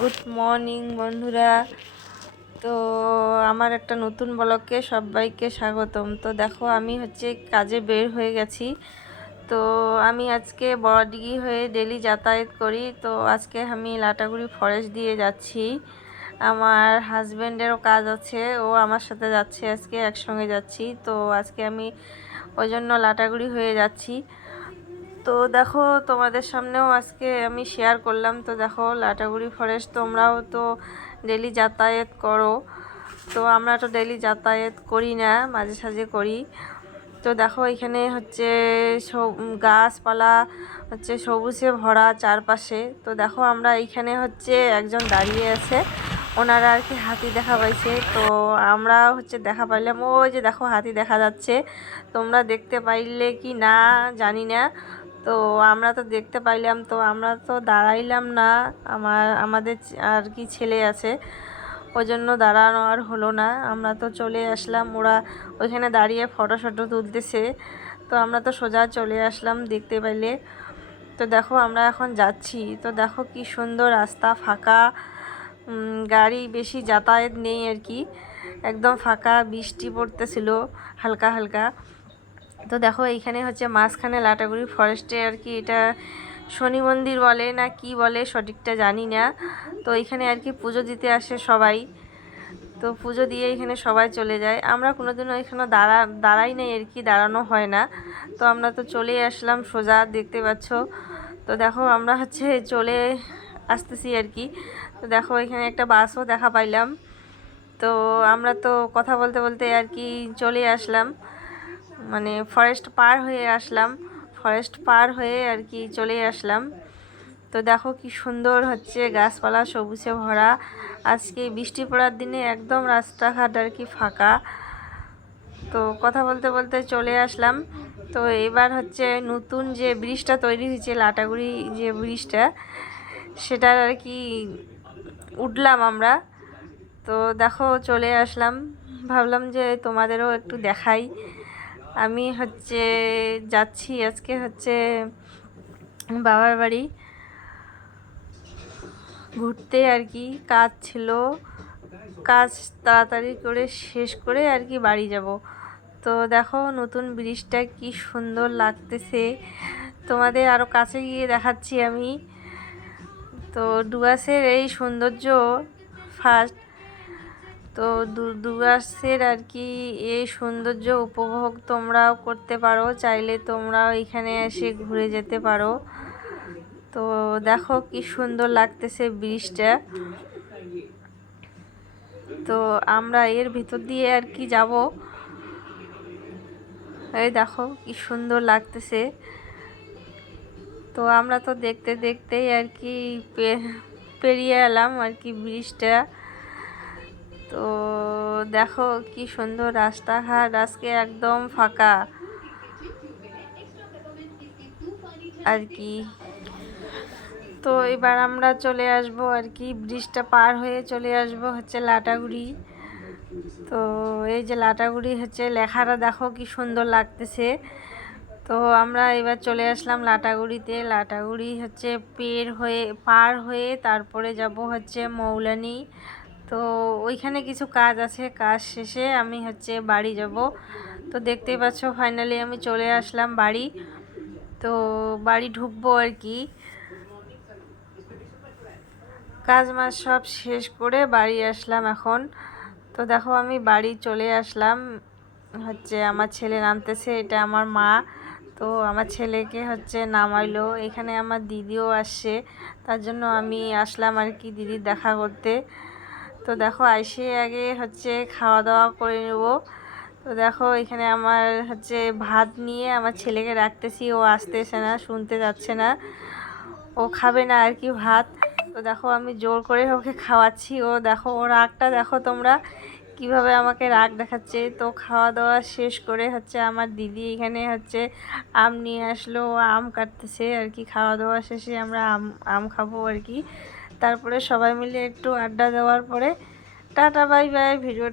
Good morning, বন্ধুরা। তো আমার একটা নতুন ব্লগকে সবাইকে স্বাগতম। তো দেখো, আমি হচ্ছে কাজে বের হয়ে গেছি। তো আমি আজকে বড়দিঘি হয়ে ডেলি যাতায়াত করি। তো আজকে আমি লাটাগুড়ি ফরেস্ট দিয়ে যাচ্ছি। আমার হাজব্যান্ডেরও কাজ আছে, ও আমার সাথে যাচ্ছে আজকে, একসঙ্গে যাচ্ছি। তো আজকে আমি ওই জন্য লাটাগুড়ি হয়ে যাচ্ছি। তো দেখো, তোমাদের সামনেও আজকে আমি শেয়ার করলাম। তো দেখো, লাটাগুড়ি ফরেস্ট তোমরাও তো ডেলি যাতায়াত করো। তো আমরা তো ডেলি যাতায়াত করি না, মাঝে সাঝে করি। তো দেখো, এখানে হচ্ছে গাছপালা হচ্ছে সবুজে ভরা চারপাশে। তো দেখো, আমরা এইখানে হচ্ছে একজন দাঁড়িয়ে আছে। ওনারা আর কি হাতি দেখা পাইছে। তো আমরা হচ্ছে দেখা পাইলাম, ওই যে দেখো, হাতি দেখা যাচ্ছে। তোমরা দেখতে পাইলে কি না, জানি না। তো আমরা তো দেখতে পাইলাম, তো আমরা তো দাঁড়াইলাম না। আমার, আমাদের আর কি ছেলে আছে ওই জন্য দাঁড়ানো আর হলো না। আমরা তো চলে আসলাম, ওরা ওইখানে দাঁড়িয়ে ফটো শটো তুলতেছে। তো আমরা তো সোজা চলে আসলাম দেখতে পাইলে। তো দেখো আমরা এখন যাচ্ছি। তো দেখো কি সুন্দর রাস্তা, ফাঁকা। গাড়ি বেশি যাতায়াত নেই আর কি। একদম ফাঁকা, বৃষ্টি পড়তেছিল, হালকা হালকা। তো দেখো, এইখানে হচ্ছে মাঝখানে লাটাগুড়ি ফরেস্টে আর কি এটা শনি মন্দির বলে না কি বলে সঠিকটা জানি না। তো এখানে আর কি পুজো দিতে আসে সবাই। তো পুজো দিয়ে এখানে সবাই চলে যায়। আমরা কোনোদিনও এখানে দাঁড়া, দাঁড়াই নাই আর কি, দাঁড়ানো হয় না। তো আমরা তো চলে আসলাম সোজা, দেখতে পাচ্ছ। তো দেখো, আমরা হচ্ছে চলে আসতেছি আর কি। তো দেখো, এখানে একটা বাসও দেখা পাইলাম। তো আমরা তো কথা বলতে বলতে আর কি চলে আসলাম। মানে ফরেস্ট পার হয়ে আসলাম। ফরেস্ট পার হয়ে আর কি চলে আসলাম। তো দেখো কি সুন্দর হচ্ছে গাছপালা সবুজে ভরা। আজকে বৃষ্টি পড়ার দিনে একদম রাস্তাঘাট আর কি ফাঁকা। তো কথা বলতে বলতে চলে আসলাম। তো এবার হচ্ছে নতুন যে ব্রিজটা তৈরি হয়েছে, লাটাগুড়ি যে ব্রিজটা, সেটার আর কি উঠলাম আমরা। তো দেখো চলে আসলাম। ভাবলাম যে তোমাদেরও একটু দেখাই। আমি হচ্ছে যাচ্ছি আজকে হচ্ছে বাবার বাড়ি। ঘুরতে আর কি, কাজ ছিল। কাজ তাড়াতাড়ি করে শেষ করে আর কি বাড়ি যাব। তো দেখো নতুন ব্রিজটা কি সুন্দর লাগতেছে। তোমাদের আরও কাছে গিয়ে দেখাচ্ছি আমি। তো ডুয়াসের এই সৌন্দর্য ফার্স্ট। তো দুর্গাসের আর কি এই সৌন্দর্য উপভোগ তোমরাও করতে পারো, চাইলে তোমরাও এখানে এসে ঘুরে যেতে পারো। তো দেখো কি সুন্দর লাগতেছে ব্রিজটা। তো আমরা এর ভিতর দিয়ে আর কি যাব। এই দেখো কি সুন্দর লাগতেছে। তো আমরা তো দেখতে দেখতেই আর কি পেরিয়ে এলাম আর কি ব্রিজটা। তো দেখো কি সুন্দর রাস্তাঘাট, আজকে একদম ফাঁকা। আর কি। তো এবার আমরা চলে আসব আর কি, ব্রিজটা পার হয়ে চলে আসব হচ্ছে লাটাগুড়ি। তো এই যে লাটাগুড়ি হচ্ছে লেখাটা দেখো কি সুন্দর লাগতেছে। তো আমরা এবার চলে আসলাম লাটাগুড়িতে। লাটাগুড়ি হচ্ছে পের হয়ে, পার হয়ে তারপরে যাব হচ্ছে মৌলানি তো ওইখানে কিছু কাজ আছে, কাজ শেষে আমি হচ্ছে বাড়ি যাব। তো দেখতেই পাচ্ছ ফাইনালি আমি চলে আসলাম বাড়ি। তো বাড়ি ঢুকবো আর কি। কাজ মাস সব শেষ করে বাড়ি আসলাম এখন। তো দেখো আমি বাড়ি চলে আসলাম। হচ্ছে আমার ছেলে নামতেছে, এটা আমার মা। তো আমার ছেলেকে হচ্ছে নামাইলো। এখানে আমার দিদিও আসছে, তার জন্য আমি আসলাম আর কি দিদির দেখা করতে। তো দেখো, আইসে আগে হচ্ছে খাওয়া দাওয়া করে নেব। তো দেখো, এখানে আমার হচ্ছে ভাত নিয়ে আমার ছেলেকে রাখতেছি। ও আসতেছে না, শুনতে যাচ্ছে না। ও খাবে না আর কি ভাত। তো দেখো, আমি জোর করে ওকে খাওয়াচ্ছি। ও দেখো, ও রাগটা দেখো তোমরা, কীভাবে আমাকে রাগ দেখাচ্ছে। তো খাওয়া দাওয়া শেষ করে হচ্ছে আমার দিদি এখানে হচ্ছে আম নিয়ে আসলো। আম কাটতেছে আর কি। খাওয়া দাওয়া শেষে আমরা আম আম খাব আর কি। তারপরে সবাই মিলে একটু আড্ডা দেওয়ার পরে টাটা বাই বাই ভিডিওটা